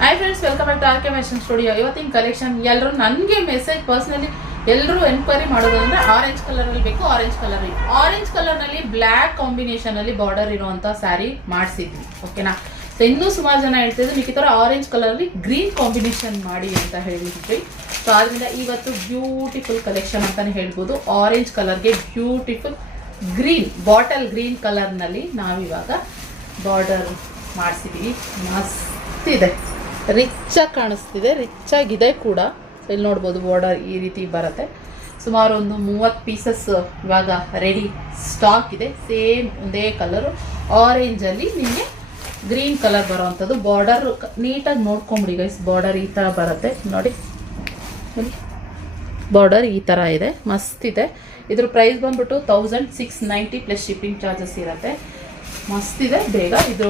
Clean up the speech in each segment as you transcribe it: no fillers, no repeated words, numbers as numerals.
Hi friends, welcome back to R K fashion studio. ಇವತ್ತಿನ collection ಎಲ್ಲರೂ ನನಗೆ message personally ಎಲ್ಲರೂ ಎನ್ಕ್ವೈರಿ ಮಾಡೋದಂದ್ರೆ ಆರೆಂಜ್ ಕಲರಲ್ಲಿ ಬೇಕು. ಆರೆಂಜ್ ಕಲರ್ನಲ್ಲಿ ಬ್ಲ್ಯಾಕ್ ಕಾಂಬಿನೇಷನಲ್ಲಿ ಬಾರ್ಡರ್ ಇರುವಂಥ ಸ್ಯಾರಿ ಮಾಡಿಸಿದ್ವಿ. ಓಕೆನಾ? ಸೊ ಇನ್ನೂ ಸುಮಾರು ಜನ ಹೇಳ್ತಿದ್ರು ನಿಮಗೆ ಥರ ಆರೆಂಜ್ ಕಲರಲ್ಲಿ ಗ್ರೀನ್ ಕಾಂಬಿನೇಷನ್ ಮಾಡಿ ಅಂತ ಹೇಳಿದ್ವಿ. ಸೊ ಆದ್ದರಿಂದ ಇವತ್ತು ಬ್ಯೂಟಿಫುಲ್ ಕಲೆಕ್ಷನ್ ಅಂತಲೇ ಹೇಳ್ಬೋದು. ಆರೆಂಜ್ ಕಲರ್ಗೆ ಬ್ಯೂಟಿಫುಲ್ ಗ್ರೀನ್, ಬಾಟಲ್ ಗ್ರೀನ್ ಕಲರ್ನಲ್ಲಿ ನಾವಿವಾಗ ಬಾರ್ಡರ್ ಮಾಡಿಸಿದ್ದೀವಿ. ಮಸ್ತ್ ಇದೆ, ರಿಚ್ಚಾಗಿ ಕಾಣಿಸ್ತಿದೆ, ರಿಚ್ಚಾಗಿದೆ ಕೂಡ. ಇಲ್ಲಿ ನೋಡ್ಬೋದು ಬಾರ್ಡರ್ ಈ ರೀತಿ ಬರುತ್ತೆ. ಸುಮಾರು ಒಂದು 30 ಪೀಸಸ್ ಇವಾಗ ರೆಡಿ ಸ್ಟಾಕ್ ಇದೆ. ಸೇಮ್ ಒಂದೇ ಕಲರು ಆರೆಂಜಲ್ಲಿ ನಿಮಗೆ ಗ್ರೀನ್ ಕಲರ್ ಬರೋವಂಥದ್ದು. ಬಾರ್ಡರ್ ನೀಟಾಗಿ ನೋಡ್ಕೊಂಬಿಡಿ ಗೈಸ್. ಬಾರ್ಡರ್ ಈ ಥರ ಬರುತ್ತೆ ನೋಡಿ, ಬಾರ್ಡರ್ ಈ ಥರ ಇದೆ, ಮಸ್ತ್ ಇದೆ. ಇದ್ರ ಪ್ರೈಸ್ ಬಂದ್ಬಿಟ್ಟು 1690 ಪ್ಲಸ್ ಶಿಪ್ಪಿಂಗ್ ಚಾರ್ಜಸ್ ಇರುತ್ತೆ. ಮಸ್ತ್ ಇದೆ. ಬೇಗ ಇದು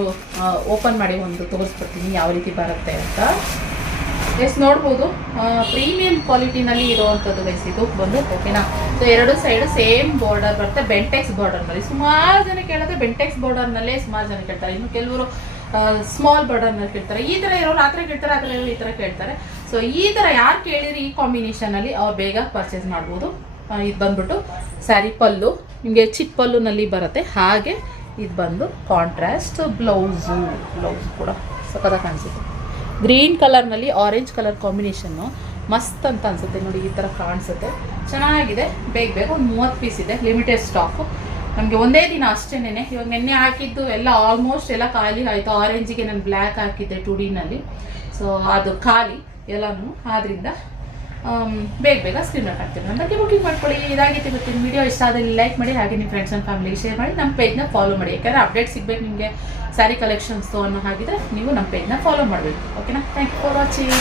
ಓಪನ್ ಮಾಡಿ ಒಂದು ತೋರಿಸ್ಬಿಡ್ತೀನಿ ಯಾವ ರೀತಿ ಬರುತ್ತೆ ಅಂತ. ಎಷ್ಟು ನೋಡ್ಬೋದು, ಪ್ರೀಮಿಯಂ ಕ್ವಾಲಿಟಿನಲ್ಲಿ ಇರುವಂಥದ್ದು ಗೈಸ್ ಇದು ಬಂದು. ಓಕೆನಾ? ಸೊ ಎರಡು ಸೈಡ್ ಸೇಮ್ ಬಾರ್ಡರ್ ಬರುತ್ತೆ, ಬೆಂಟೆಕ್ಸ್ ಬಾರ್ಡರ್ನಲ್ಲಿ. ಸುಮಾರು ಜನ ಕೇಳಿದ್ರೆ ಬೆಂಟೆಕ್ಸ್ ಬಾರ್ಡರ್ನಲ್ಲೇ ಸುಮಾರು ಜನ ಕೇಳ್ತಾರೆ. ಇನ್ನು ಕೆಲವರು ಸ್ಮಾಲ್ ಬಾರ್ಡರ್ನಲ್ಲಿ ಕೇಳ್ತಾರೆ. ಈ ಥರ ಇರೋರು ಆ ಥರ ಕೇಳ್ತಾರೆ, ಆ ಥರ ಇರೋರು ಈ ಥರ ಕೇಳ್ತಾರೆ. ಸೊ ಈ ಥರ ಯಾರು ಕೇಳಿರಿ ಈ ಕಾಂಬಿನೇಷನಲ್ಲಿ ಅವ್ರು ಬೇಗ ಪರ್ಚೇಸ್ ಮಾಡ್ಬೋದು. ಇದು ಬಂದ್ಬಿಟ್ಟು ಸ್ಯಾರಿ ಪಲ್ಲು ನಿಮಗೆ ಚಿಕ್ಕ ಪಲ್ಲುನಲ್ಲಿ ಬರುತ್ತೆ. ಹಾಗೆ ಇದು ಬಂದು ಕಾಂಟ್ರಾಸ್ಟ್ ಬ್ಲೌಸು ಕೂಡ ಸಖತ್ತಾಗಿ ಕಾಣಿಸುತ್ತೆ. ಗ್ರೀನ್ ಕಲರ್ನಲ್ಲಿ ಆರೆಂಜ್ ಕಲರ್ ಕಾಂಬಿನೇಷನ್ನು ಮಸ್ತ್ ಅಂತ ಅನಿಸುತ್ತೆ ನೋಡಿ. ಈ ಥರ ಕಾಣಿಸುತ್ತೆ, ಚೆನ್ನಾಗಿದೆ. ಬೇಗ ಒಂದು 30 ಪೀಸ್ ಇದೆ, ಲಿಮಿಟೆಡ್ ಸ್ಟಾಕು. ನಮಗೆ ಒಂದೇ ದಿನ ಅಷ್ಟೇನೆ. ಇವಾಗ ನೆನ್ನೆ ಹಾಕಿದ್ದು ಎಲ್ಲ ಆಲ್ಮೋಸ್ಟ್ ಎಲ್ಲ ಖಾಲಿ ಆಯಿತು. ಆರೆಂಜಿಗೆ ನಾನು ಬ್ಲ್ಯಾಕ್ ಹಾಕಿದ್ದೆ 2Dನಲ್ಲಿ. ಸೊ ಅದು ಖಾಲಿ ಎಲ್ಲನೂ. ಆದ್ದರಿಂದ ಬೇಗ ಸ್ಕ್ರೀನ್ ಹಾಕ್ತೀನಿ. ನನಗೆ ಬುಕಿಂಗ್ ಮಾಡ್ಕೊಳ್ಳಿ. ಇದಾಗಿತ್ತು ಇವತ್ತಿನ ವಿಡಿಯೋ. ಇಷ್ಟ ಆದರೆ ಲೈಕ್ ಮಾಡಿ, ಹಾಗೆ ನಿಮ್ಮ ಫ್ರೆಂಡ್ಸ್ ಆ್ಯಂಡ್ ಫ್ಯಾಮಿಲಿಗೆ ಶೇರ್ ಮಾಡಿ, ನಮ್ಮ ಪೇಜ್ನ ಫಾಲೋ ಮಾಡಿ. ಯಾಕಂದರೆ ಅಪ್ಡೇಟ್ ಸಿಗಬೇಕು ನಿಮಗೆ ಸ್ಯಾರಿ ಕಲೆಕ್ಷನ್ಸ್ದು ಅನ್ನೋ ಹಾಗಿದ್ರೆ ನೀವು ನಮ್ಮ ಪೇಜ್ನ ಫಾಲೋ ಮಾಡಬೇಕು. ಓಕೆನಾ? Thank you for watching.